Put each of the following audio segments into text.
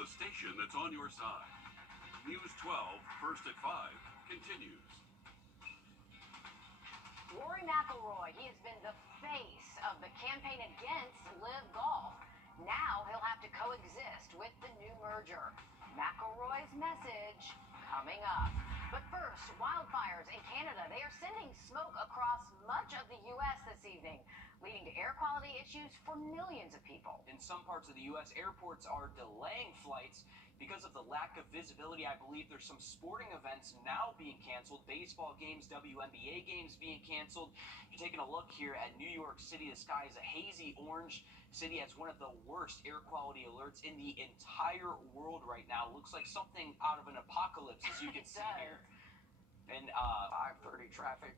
the station that's on your side. News 12, first at 5, continues. Rory McIlroy, he has been the face of the campaign against Live Golf. Now he'll have to coexist with the new merger. McIlroy's message coming up. But first, wildfires in Canada, they are sending smoke across much of the U.S. this evening, leading to air quality issues for millions of people. In some parts of the U.S., airports are delaying flights because of the lack of visibility. I believe there's some sporting events now being canceled, baseball games, WNBA games being canceled. You're taking a look here at New York City. The sky is a hazy orange. City has one of the worst air quality alerts in the entire world right now. Looks like something out of an apocalypse, as you can see here. And 5:30 traffic.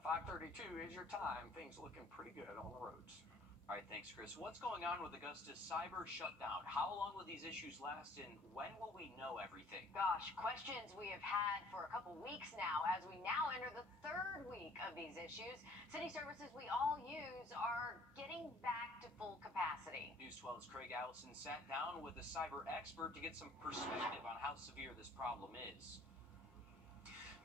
5:32 is your time. Things looking pretty good on the roads. All right, thanks, Chris. What's going on with Augusta's cyber shutdown? How long will these issues last, and when will we know everything? Gosh, questions we have had for a couple weeks now as we now enter the third week of these issues. City services we all use are getting back to full capacity. News 12's Craig Allison sat down with a cyber expert to get some perspective on how severe this problem is.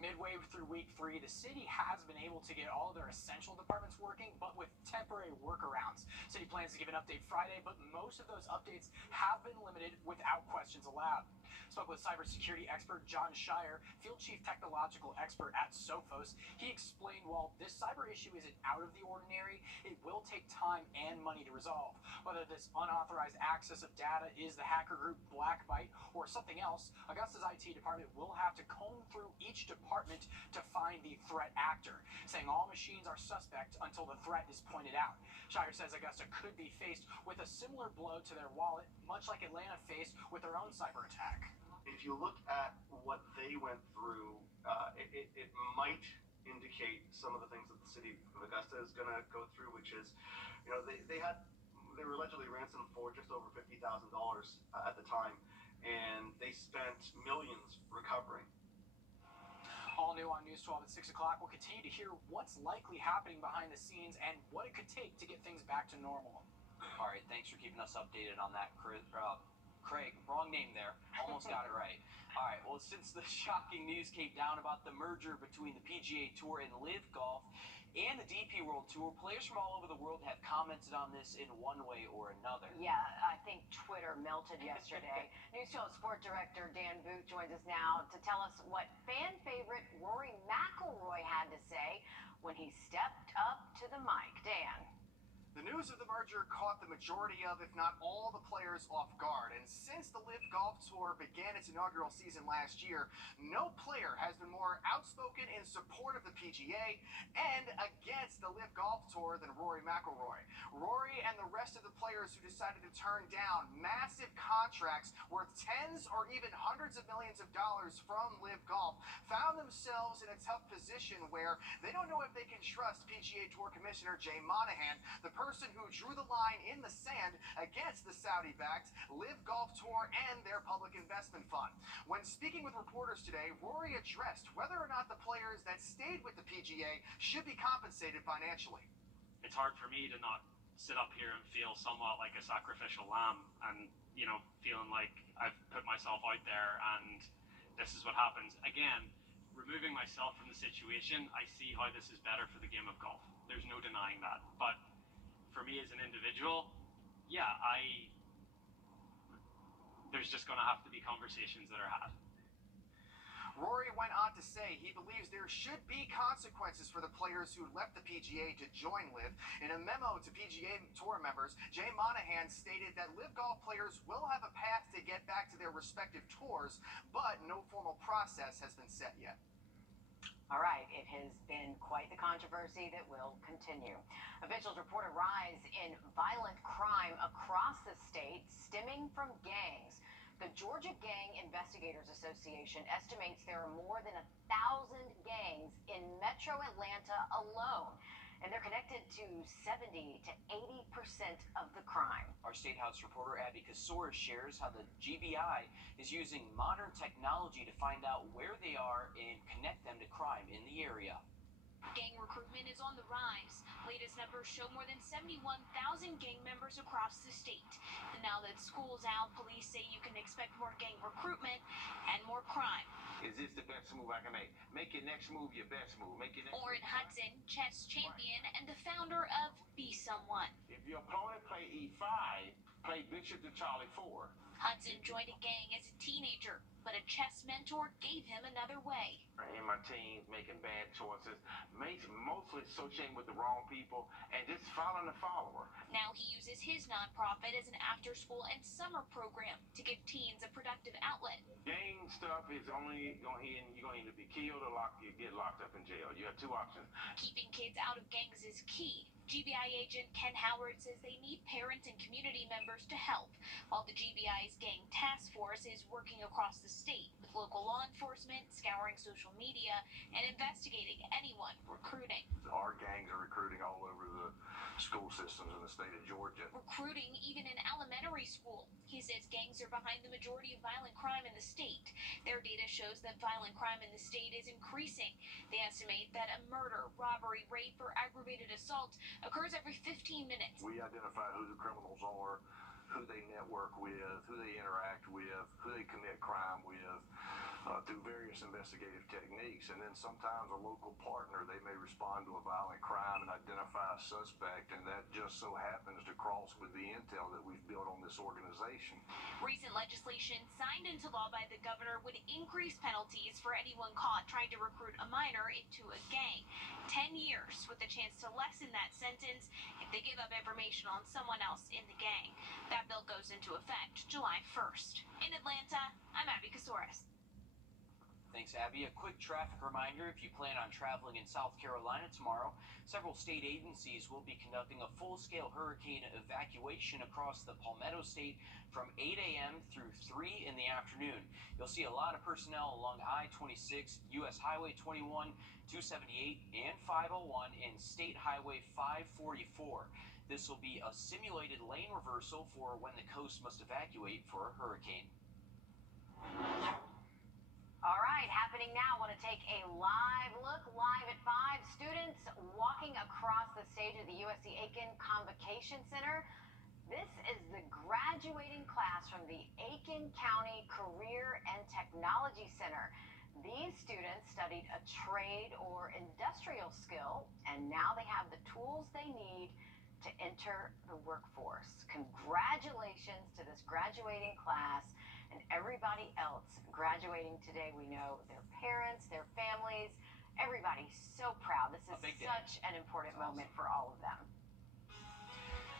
Midway through week 3, the city has been able to get all of their essential departments working, but with temporary workarounds. City plans to give an update Friday, but most of those updates have been limited without questions allowed. Spoke with cybersecurity expert John Shire, field chief technological expert at Sophos. He explained while this cyber issue isn't out of the ordinary, it will take time and money to resolve. Whether this unauthorized access of data is the hacker group Blackbite or something else, Augusta's IT department will have to comb through each department to find the threat actor, saying all machines are suspect until the threat is pointed out. Shire says Augusta could be faced with a similar blow to their wallet, much like Atlanta faced with their own cyber attack. If you look at what they went through, it might indicate some of the things that the city of Augusta is going to go through, which is, they were allegedly ransomed for just over $50,000 at the time, and they spent millions recovering. All new on News 12 at 6 o'clock. We'll continue to hear what's likely happening behind the scenes and what it could take to get things back to normal. All right, thanks for keeping us updated on that, Craig, wrong name there. Almost got it right. All right, well, since the shocking news came down about the merger between the PGA Tour and Live Golf and the DP World Tour, players from all over the world have commented on this in one way or another. Yeah, I think Twitter melted yesterday. News 12 Sport Director Dan Booth joins us now to tell us what fan favorite Rory McIlroy had to say when he stepped up to the mic. Dan. The news of the merger caught the majority of, if not all, the players off guard. And since the Live Golf Tour began its inaugural season last year, no player has been more outspoken in support of the PGA and against the Live Golf Tour than Rory McIlroy. Rory and the rest of the players who decided to turn down massive contracts worth tens or even hundreds of millions of dollars from Live Golf found themselves in a tough position where they don't know if they can trust PGA Tour Commissioner Jay Monahan, the person who drew the line in the sand against the Saudi-backed Live Golf Tour and their public investment fund. When speaking with reporters today, Rory addressed whether or not the players that stayed with the PGA should be compensated financially. It's hard for me to not sit up here and feel somewhat like a sacrificial lamb and, feeling like I've put myself out there and this is what happens. Again, removing myself from the situation, I see how this is better for the game of golf. There's no denying that. But for me as an individual, there's just going to have to be conversations that are had. Rory went on to say he believes there should be consequences for the players who left the PGA to join Live. In a memo to PGA Tour members, Jay Monahan stated that Live Golf players will have a path to get back to their respective tours, but no formal process has been set yet. All right, it has been quite the controversy that will continue. Officials report a rise in violent crime across the state stemming from gangs. The Georgia Gang Investigators Association estimates there are more than 1,000 gangs in metro Atlanta alone, and they're connected to 70 to 80% of the crime. Our State House reporter Abby Kasora shares how the GBI is using modern technology to find out where they are and connect them to crime in the area. Gang recruitment is on the rise. Latest numbers show more than 71,000 gang members across the state. And now that school's out, police say you can expect more gang recruitment and more crime. Is this the best move I can make? Make your next move your best move. Make your next Orrin Hudson, chess champion and the founder of Be Someone. If your opponent play E5, play bishop to Charlie 4. Hudson joined a gang as a teenager, but a chess mentor gave him another way. In my teens, making bad choices, mostly associating with the wrong people, and just following the follower. Now he uses his nonprofit as an after-school and summer program to give teens a productive outlet. Gang stuff is only you're going to either be killed or get locked up in jail. You have two options. Keeping kids out of gangs is key. GBI agent Ken Howard says they need parents and community members to help, while the GBI's gang task force is working across the state with local law enforcement, scouring social media, and investigating anyone recruiting. Our gangs are recruiting all over the school systems in the state of Georgia. Recruiting even in elementary school. He says gangs are behind the majority of violent crime in the state. Their data shows that violent crime in the state is increasing. They estimate that a murder, robbery, rape, or aggravated assault occurs every 15 minutes. We identify who the criminals are, who they network with, who they interact with, who they commit crime with, through various investigative techniques. And then sometimes a local partner, they may respond to a violent crime and identify a suspect, and that just so happens to cross with the intel that we've built on this organization. Recent legislation signed into law by the governor would increase penalties for anyone caught trying to recruit a minor into a gang. 10 years with a chance to lessen that sentence if they give up information on someone else in the gang. That bill goes into effect July 1st. In Atlanta, I'm Abby Casores. Thanks, Abby. A quick traffic reminder, if you plan on traveling in South Carolina tomorrow, several state agencies will be conducting a full-scale hurricane evacuation across the Palmetto State from 8 a.m. through 3 in the afternoon. You'll see a lot of personnel along I-26, U.S. Highway 21, 278, and 501, and State Highway 544. This will be a simulated lane reversal for when the coast must evacuate for a hurricane. All right, happening now. I want to take a live look, live at 5. Students walking across the stage of the USC Aiken Convocation Center. This is the graduating class from the Aiken County Career and Technology Center. These students studied a trade or industrial skill, and now they have the tools they need to enter the workforce. Congratulations to this graduating class and everybody else graduating today. We know their parents, their families, everybody's so proud. This is such an important moment for all of them.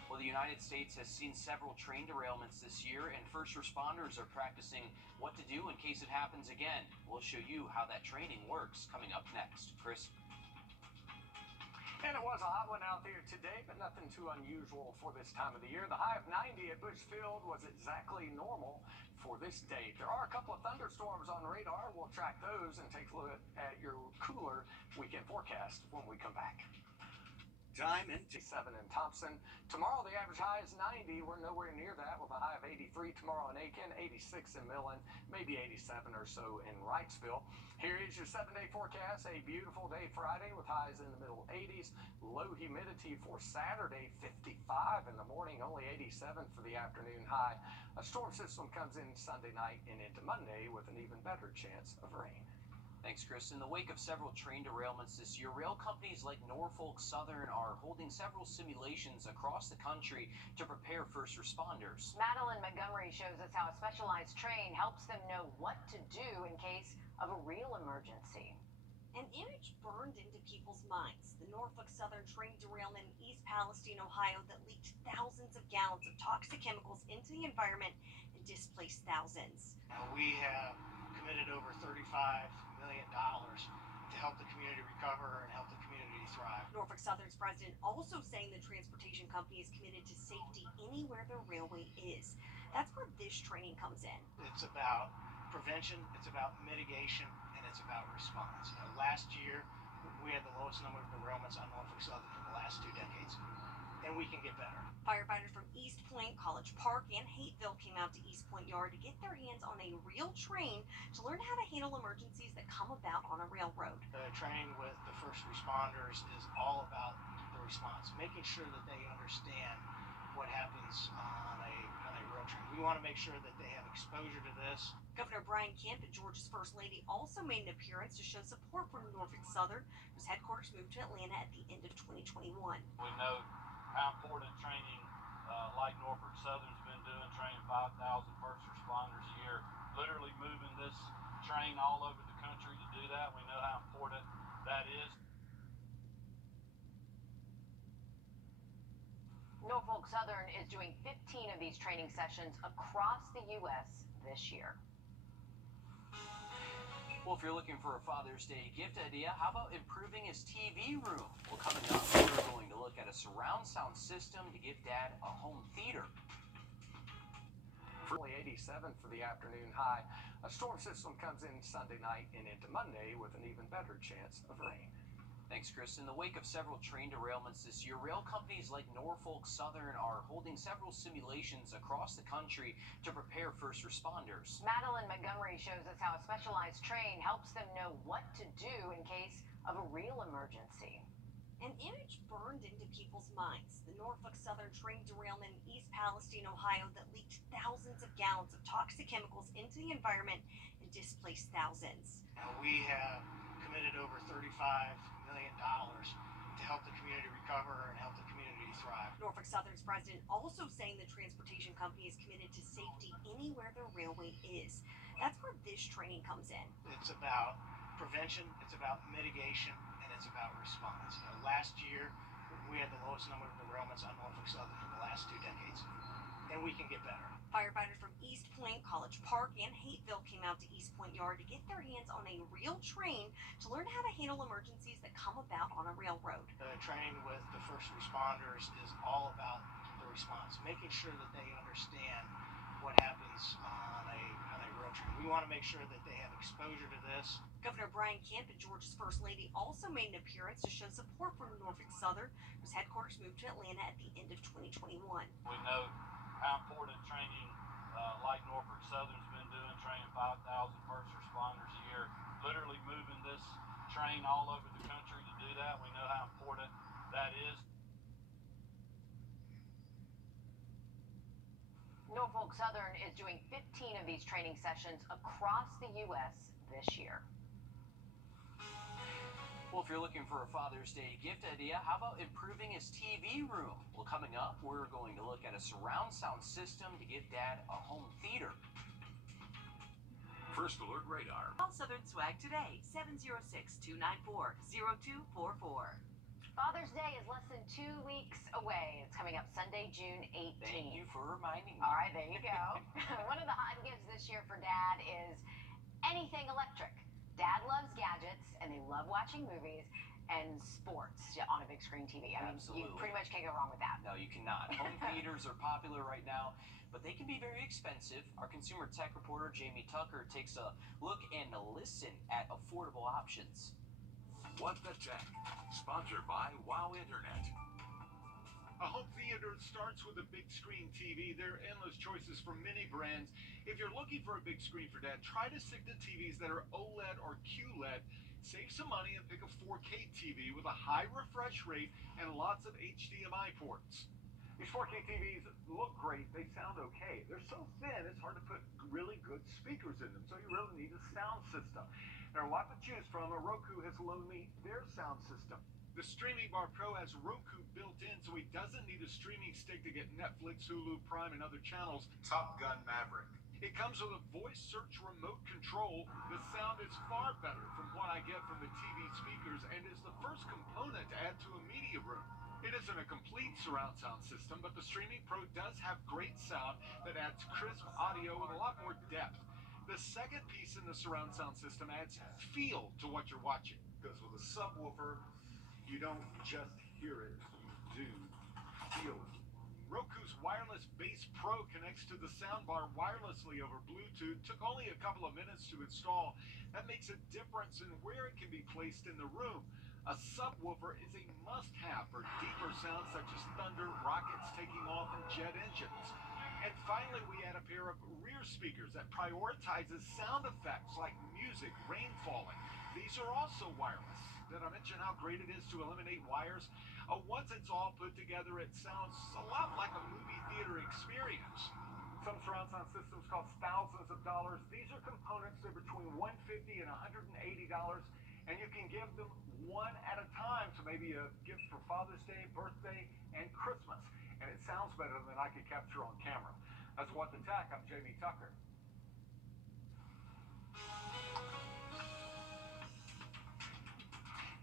Well, the United States has seen several train derailments this year, and first responders are practicing what to do in case it happens again. We'll show you how that training works coming up next. Chris? And it was a hot one out there today, but nothing too unusual for this time of the year. The high of 90 at Busch Field was exactly normal for this date. There are a couple of thunderstorms on radar. We'll track those and take a look at your cooler weekend forecast when we come back. Diamond 7 in Thompson. Tomorrow the average high is 90. We're nowhere near that with a high of 83 tomorrow in Aiken, 86 in Millen, maybe 87 or so in Wrightsville. Here is your 7-day forecast. A beautiful day Friday with highs in the middle 80s. Low humidity for Saturday, 55 in the morning, only 87 for the afternoon high. A storm system comes in Sunday night and into Monday with an even better chance of rain. Thanks, Chris. In the wake of several train derailments this year, rail companies like Norfolk Southern are holding several simulations across the country to prepare first responders. Madeline Montgomery shows us how a specialized train helps them know what to do in case of a real emergency. An image burned into people's minds. The Norfolk Southern train derailment in East Palestine, Ohio that leaked thousands of gallons of toxic chemicals into the environment and displaced thousands. We have committed over $35 million to help the community recover and help the community thrive. Norfolk Southern's president also saying the transportation company is committed to safety anywhere the railway is. That's where this training comes in. It's about prevention, it's about mitigation, and it's about response. Last year, we had the lowest number of derailments on Norfolk Southern in the last 2 decades. and we can get better. Firefighters from East Point, College Park, and Hateville came out to East Point Yard to get their hands on a real train to learn how to handle emergencies that come about on a railroad. Training with the first responders is all about the response, making sure that they understand what happens on a rail train. We want to make sure that they have exposure to this. Governor Brian Kemp and Georgia's First Lady also made an appearance to show support for Norfolk Southern, whose headquarters moved to Atlanta at the end of 2021. We know how important training like Norfolk Southern's been doing, training 5,000 first responders a year, literally moving this train all over the country to do that. We know how important that is. Norfolk Southern is doing 15 of these training sessions across the U.S. this year. Well, if you're looking for a Father's Day gift idea, how about improving his TV room? Well, coming up, we're going to look at a surround sound system to give Dad a home theater. Only 87 for the afternoon high. A storm system comes in Sunday night and into Monday with an even better chance of rain. Thanks, Chris. In the wake of several train derailments this year, rail companies like Norfolk Southern are holding several simulations across the country to prepare first responders. Madeline Montgomery shows us how a specialized train helps them know what to do in case of a real emergency. An image burned into people's minds. The Norfolk Southern train derailment in East Palestine, Ohio, that leaked thousands of gallons of toxic chemicals into the environment and displaced thousands. We have committed over $35 million to help the community recover and help the community thrive. Norfolk Southern's president also saying the transportation company is committed to safety anywhere the railway is. That's where this training comes in. It's about prevention, it's about mitigation, and it's about response. Last year, we had the lowest number of derailments on Norfolk Southern in the last 2 decades, and we can get better. Firefighters from East Point, College Park, and Hateville came out to East Point Yard to get their hands on a real train to learn how to handle emergencies that come about on a railroad. Training with the first responders is all about the response, making sure that they understand what happens on a rail train. We want to make sure that they have exposure to this. Governor Brian Kemp and Georgia's First Lady also made an appearance to show support for Norfolk Southern, whose headquarters moved to Atlanta at the end of 2021. We know how important training like Norfolk Southern's been doing, training 5,000 first responders a year, literally moving this train all over the country to do that. We know how important that is. Norfolk Southern is doing 15 of these training sessions across the U.S. this year. Well, if you're looking for a Father's Day gift idea, how about improving his TV room? Well, coming up, we're going to look at a surround sound system to give Dad a home theater. First Alert Radar. Call Southern Swag today, 706-294-0244. Father's Day is less than 2 weeks away. It's coming up Sunday, June 18th. Thank you for reminding me. All right, there you go. One of the hot gifts this year for Dad is anything electric. Dad loves gadgets, and they love watching movies and sports on a big screen TV. I mean, you pretty much can't go wrong with that. No, you cannot. Home theaters are popular right now, but they can be very expensive. Our consumer tech reporter, Jamie Tucker, takes a look and a listen at affordable options. What the Tech, sponsored by WOW Internet. A home theater starts with a big screen TV. There are endless choices from many brands. If you're looking for a big screen for Dad, try to stick to TVs that are OLED or QLED. Save some money and pick a 4K TV with a high refresh rate and lots of HDMI ports. These 4K TVs look great. They sound okay. They're so thin, it's hard to put really good speakers in them, so you really need a sound system. There are a lot to choose from. Roku has loaned me their sound system. The Streaming Bar Pro has Roku built in, so he doesn't need a streaming stick to get Netflix, Hulu, Prime, and other channels. Top Gun Maverick. It comes with a voice search remote control. The sound is far better from what I get from the TV speakers and is the first component to add to a media room. It isn't a complete surround sound system, but the Streaming Pro does have great sound that adds crisp audio with a lot more depth. The second piece in the surround sound system adds feel to what you're watching. Because with a subwoofer, you don't just hear it, you do feel it. Roku's Wireless Bass Pro connects to the soundbar wirelessly over Bluetooth. Took only a couple of minutes to install. That makes a difference in where it can be placed in the room. A subwoofer is a must-have for deeper sounds such as thunder, rockets taking off, and jet engines. And finally, we add a pair of rear speakers that prioritizes sound effects like music, rain falling. These are also wireless. Did I mention how great it is to eliminate wires? Once it's all put together, it sounds a lot like a movie theater experience. Some surround sound systems cost thousands of dollars. These are components that are between $150 and $180, and you can give them one at a time. So maybe a gift for Father's Day, birthday, and Christmas. And it sounds better than I could capture on camera. That's What the Tech. I'm Jamie Tucker.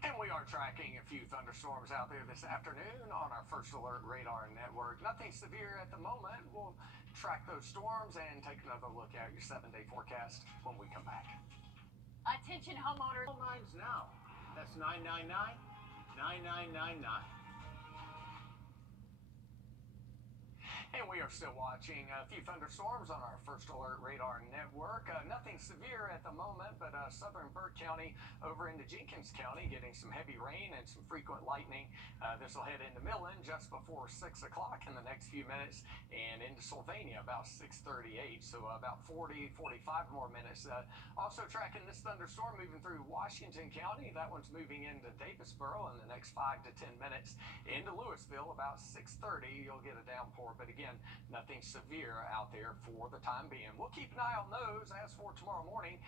And we are tracking a few thunderstorms out there this afternoon on our First Alert Radar Network. Nothing severe at the moment. We'll track those storms and take another look at your 7-day forecast when we come back. Attention homeowners. Lines now. That's 999-9999. And we are still watching a few thunderstorms on our First Alert Radar Network. Nothing severe at the moment, but southern Burke County over into Jenkins County getting some heavy rain and some frequent lightning. This will head into Millen just before 6 o'clock in the next few minutes, and into Sylvania about 6:38, so about 45 more minutes. Also tracking this thunderstorm moving through Washington County. That one's moving into Davisboro in the next 5 to 10 minutes. Into Louisville about 6:30, you'll get a downpour, but again, nothing severe out there for the time being. We'll keep an eye on those. As for tomorrow morning,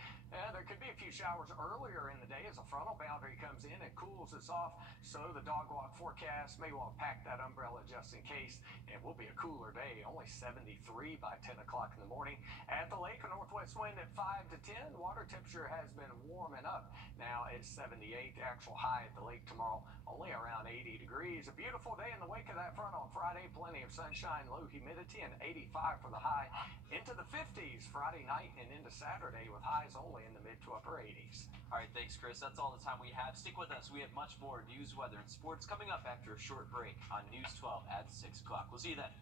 there could be a few showers earlier in the day as a frontal boundary comes in and cools us off. So the dog walk forecast may want to pack that umbrella just in case. It will be a cooler day, only 73 by 10 o'clock in the morning. At the lake, a northwest wind at 5 to 10. Water temperature has been warming up. Now it's 78. The actual high at the lake tomorrow, only around 80 degrees. A beautiful day in the wake of that front on Friday. Plenty of sunshine, low humidity, and 85 for the high. Into the 50s Friday night and into Saturday with highs only in the mid to upper 80s. All right, thanks, Chris. That's all the time we have. Stick with us. We have much more news, weather, and sports coming up after a short break on News 12 at 6 o'clock. We'll see you then.